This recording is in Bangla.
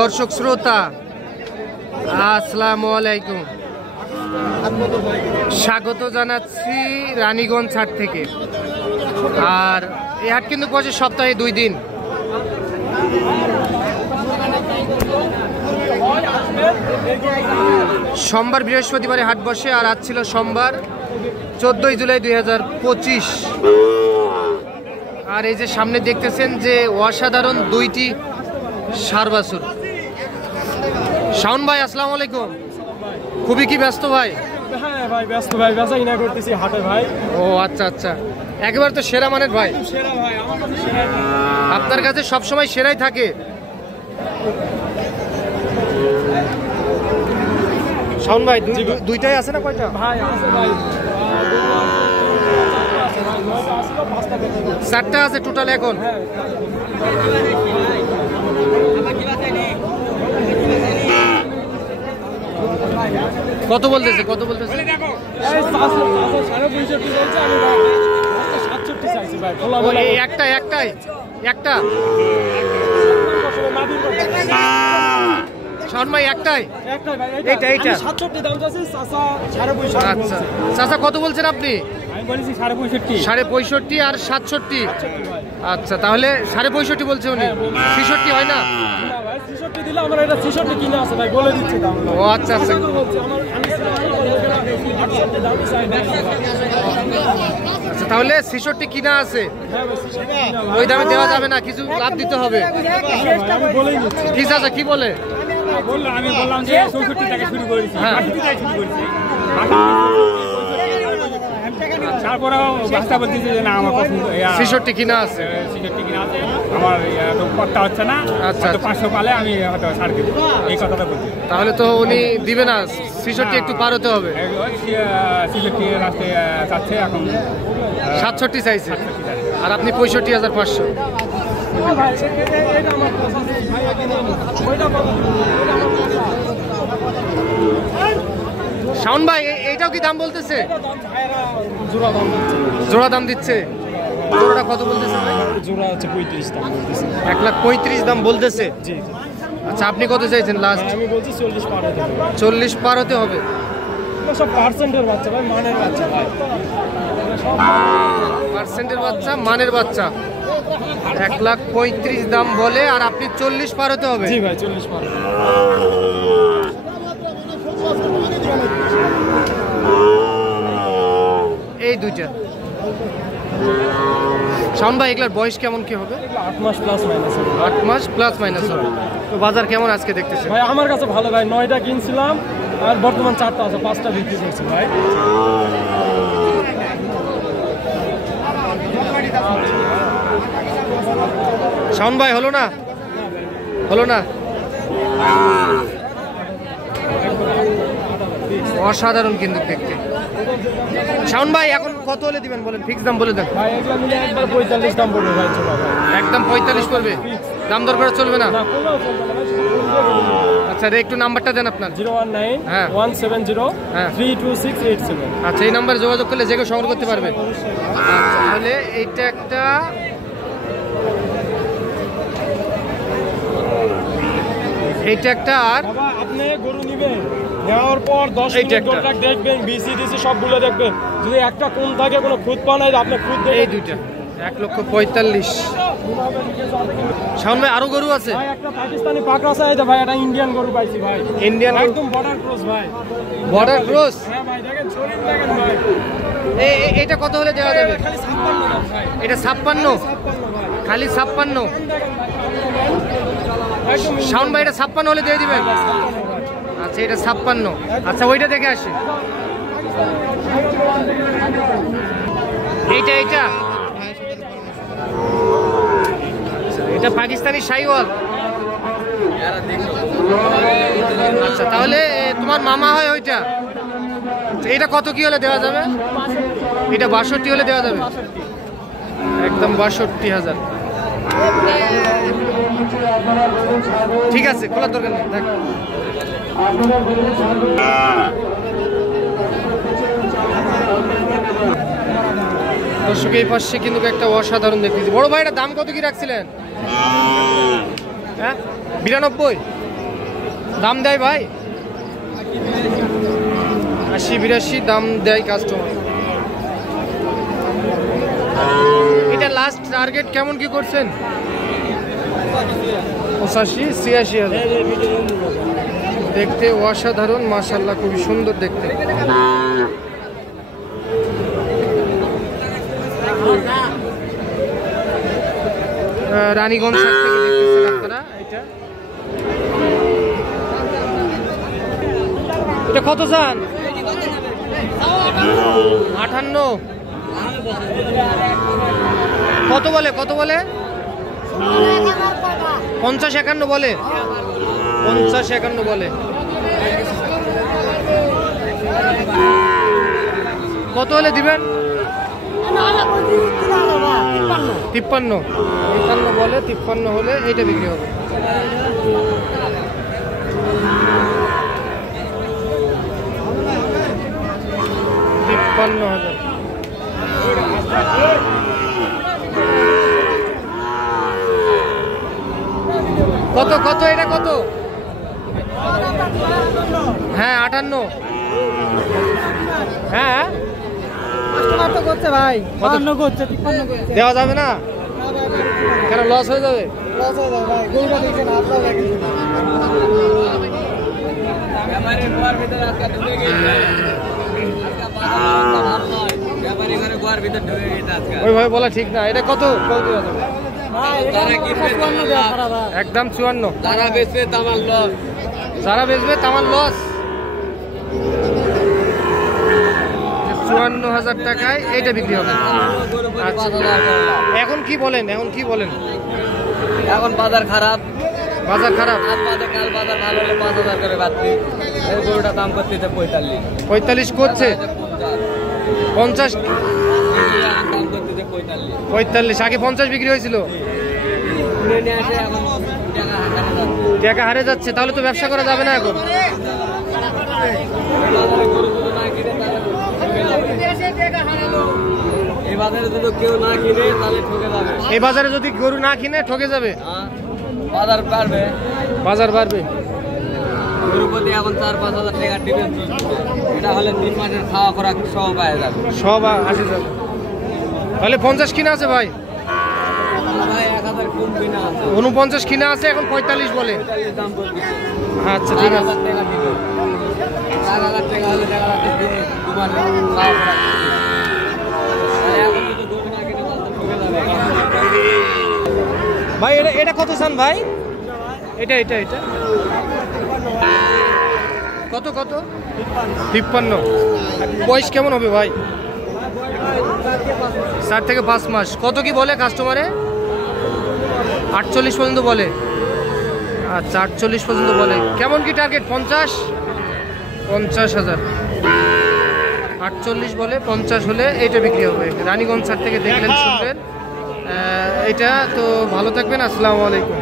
দর্শক শ্রোতা আসসালামু আলাইকুম, স্বাগত জানাচ্ছি রানীগঞ্জ হাট থেকে। আর এই হাট কিন্তু বসে সপ্তাহে 2 দিন। সোমবার বৃহস্পতিবারে হাট বসে, আর আজ ছিল সোমবার 14 জুলাই 2025। আর এই যে সামনে দেখতেছেন যে অসাধারণ 2টি ষাঁড় বাছুর। শাওন ভাই আসসালামু আলাইকুম, খুবই কি ব্যস্ত ভাই? হ্যাঁ ভাই ব্যস্ত ভাই, বেচা কিনা করতেছি হাটে ভাই। ও আচ্ছা আচ্ছা, একেবারে তো সেরা মানের ভাই। সেরা ভাই, আমার কাছে সেরা। আপনার কাছে সব সময় সেরাই থাকে। শাওন ভাই দুইটাই আছে না কয়টা? ভাই আছে ভাই, 4টা আছে টোটাল এখন। কত বলতেছে? এই 65 বলছে, আমি ভাই 67 চাইছি ভাই। এই একটা শাওন ভাই একটাই ভাই, এইটা 67 দাম চাইছি, চাচা 65। আচ্ছা চাচা কত বলছেন আপনি? আমি বলেছি 65। 65.5 আর 67। আচ্ছা তাহলে 65.5 বলছে উনি, 66 হয় না? না ভাই 66 দিলে আমার এটা 66 কিনা আছে ভাই, বলে দিচ্ছি দাম। ও আচ্ছা আচ্ছা, আচ্ছা তাহলে 66 কিনা আছে, ওই দামে দেওয়া যাবে না, কিছু লাভ দিতে হবে। কি চাচা কি বলে? আমি বললাম যে 64 টাকা শুরু করেছি, হ্যাঁ। তারপরে বাচ্চা বলতেছে যে না আমার পছন্দ 66 কিনা আছে। 66 কিনা আছে, আমার করতে হচ্ছে না। আচ্ছা 500 পালে আমি হয়তো ছাড় দেবো, এই কথাটা বলছি। তাহলে তো উনি দিবে না, 66 একটু পার হতে হবে। 66 রাস্তায় যাচ্ছে এখন, 67 চাইছে, আর আপনি 65,500। শাওন ভাই এইটাও কি দাম বলতেছে? জোড়া দাম দিচ্ছে। জোড়াটা কত বলতেছে? জোড়া হচ্ছে 35 দাম বলতেছে। 1,35,000 দাম বলতেছে। জি। আচ্ছা আপনি কত চাইছেন লাস্ট? আমি বলছি 40 পার হতে হবে। 40 পার হতে হবে। সব পার্সেন্টের বাচ্চা ভাই, মানের বাচ্চা ভাই, পার্সেন্টের বাচ্চা, মানের বাচ্চা। 1,35,000 দাম বলে, আর আপনি 40 পার হতে হবে। জি ভাই 40 পার। এই দুইটা শাওন ভাই, এগুলার বয়স কেমন কি হবে? 8 মাস প্লাস মাইনাস। 8 মাস প্লাস মাইনাস হবে। তো বাজার কেমন আজকে দেখতেছেন? ভাই আমার কাছে ভালো ভাই, 9টা কিনছিলাম আর বর্তমান 4টা আছে, 5টা বিক্রি করছি ভাই। শাওন ভাই হলো না? অসাধারণ কিন্তু দেখতে। শাওন ভাই এখন কত হলে দিবেন বলেন, ফিক্স দাম বলে দেন। ভাই এগুলো মিলে একবার 45 দাম পড়বে ভাই, চলো ভাই। একদম 45 পড়বে, দাম দর করে চলবে না? না কোনো চলবে না ভাই। আচ্ছা একটু নাম্বারটা দেন আপনার। 019 হ্যাঁ। 170 হ্যাঁ। 32687। আচ্ছা এই নাম্বারে যোগাযোগ করলে যে কেউ সংগ্রহ করতে পারবে। আচ্ছা তাহলে এইটা একটা, এইটা একটা, আর বাবা আপনি গরু নিবেন, নেওয়ার পর 10 এইটা মিনিট একটা। গরুটা দেখবেন, বিসিডিসি সবগুলো দেখবেন, যদি একটা কোন থাকে কোনো খুদ পান নাই আপনি খুদ এই দেখবেন। দুইটা 1,45,000। শাওন ভাই আরো গরু আছে? ভাই একটা পাকিস্তানি পাকড়া আছে ভাই, একটা ইন্ডিয়ান গরু পাইছি ভাই, ইন্ডিয়ান একদম বর্ডার ক্রস ভাই। Border cross. হ্যাঁ ভাই দেখেন, শরীর দেখেন ভাই, এইটা কত হলে দেওয়া যাবে? খালি 56 দাম ভাই। এটা 56, 56 ভাই, খালি 56। একদম শাওন ভাই এটা 56 হলে দিয়ে দিবেন? আচ্ছা এটা 56। আচ্ছা ওইটা দেখে আসি। এইটা এটা পাকিস্তানি শাইওয়াল। আচ্ছা তাহলে তোমার মামা হয় ওইটা। এটা কত কি হলে দেওয়া যাবে? এটা 62 হলে দেওয়া যাবে, একদম 62,000। ঠিক আছে, খোলার দরকার নেই। দেখ দর্শক এই পাশে কিন্তু একটা অসাধারণ দেখতেছি। বড় ভাই এটা দাম কত কি রাখছিলেন? হ্যাঁ 92 দাম দেয় ভাই? 80-82 দাম দেয় কাস্টমার। এটা লাস্ট টার্গেট কেমন কি করছেন? 85-86 হাজার। দেখতে অসাধারণ, মাশাআল্লাহ খুবই সুন্দর দেখতে। রানীগঞ্জ থেকে দেখতেছেন আপনারা। এটা কত চান? 58। কত বলে? 50-51 বলে। 50-51 বলে। কত হলে দিবেন? 53 বলে। 53 হলে এইটা বিক্রি হবে। কত এটা কত? হ্যাঁ 58। হ্যাঁ করছে ভাই, 52 করছে, 53 করছে। দেওয়া যাবে না কেন? লস হয়ে যাবে। লস হয়ে যাবে ভাই, গরুটা দেখছেন আপনারা দেখেন। ব্যাপারীর গোয়ার ভিতরে আজকে ঢুকে গেছে। ব্যাপারী ঘরে গোয়ার ভিতরে ঢুকে গেছে আজকে। ওই ভাই বলা ঠিক না। এটা কত দেওয়া যাবে? একদম 54। যারা বেচবে তামার লস। যারা বেচবে তামার লস। 54,000 টাকায় এইটা বিক্রি হবে। আচ্ছা, এখন কি বলেন? এখন বাজার খারাপ। বাজার খারাপ। কাল বাজার ভালো হলে 5,000 করে বাড়তি। এই গরুটা দাম করতে 45 করছে। 50 দাম করতে 45। আগে 50 বিক্রি হয়েছিল। টাকা হারে যাচ্ছে। তাহলে তো ব্যবসা করা যাবে না এখন। এই বাজারে যদি কেউ না কিনে তাহলে ঠকে যাবে। এই বাজারে যদি গরু না কিনে ঠকে যাবে। বাজার বাড়বে। গরুর প্রতি এখন 4-5 হাজার টাকা ডিপেন্ড চলছে। এটা হলে 3 মাসের খাওয়া খোরাক সব পাওয়া যাবে। সব আসে যাবে। তাহলে 50 কিনা আছে ভাই? 1000 কম কিনা আছে। 49 কিনা আছে, এখন 45 বলে। আচ্ছা ঠিক আছে। 4,000 টাকা হলে দেখা যাচ্ছে 2 মাসের খাওয়া খোরাক। ভাই এটা কত চান ভাই? এটা কত? 53। বয়স কেমন হবে ভাই? 4 থেকে 5 মাস। কত কি বলে কাস্টমারে? 48 পর্যন্ত বলে। আচ্ছা 48 পর্যন্ত বলে। কেমন কি টার্গেট? 50,000। 48 বলে, 50 হলে এইটা বিক্রি হবে। রানীগঞ্জ থেকে দেখলেন, শুনলেন। এটা তো ভালো থাকবেন। আসসালামু আলাইকুম।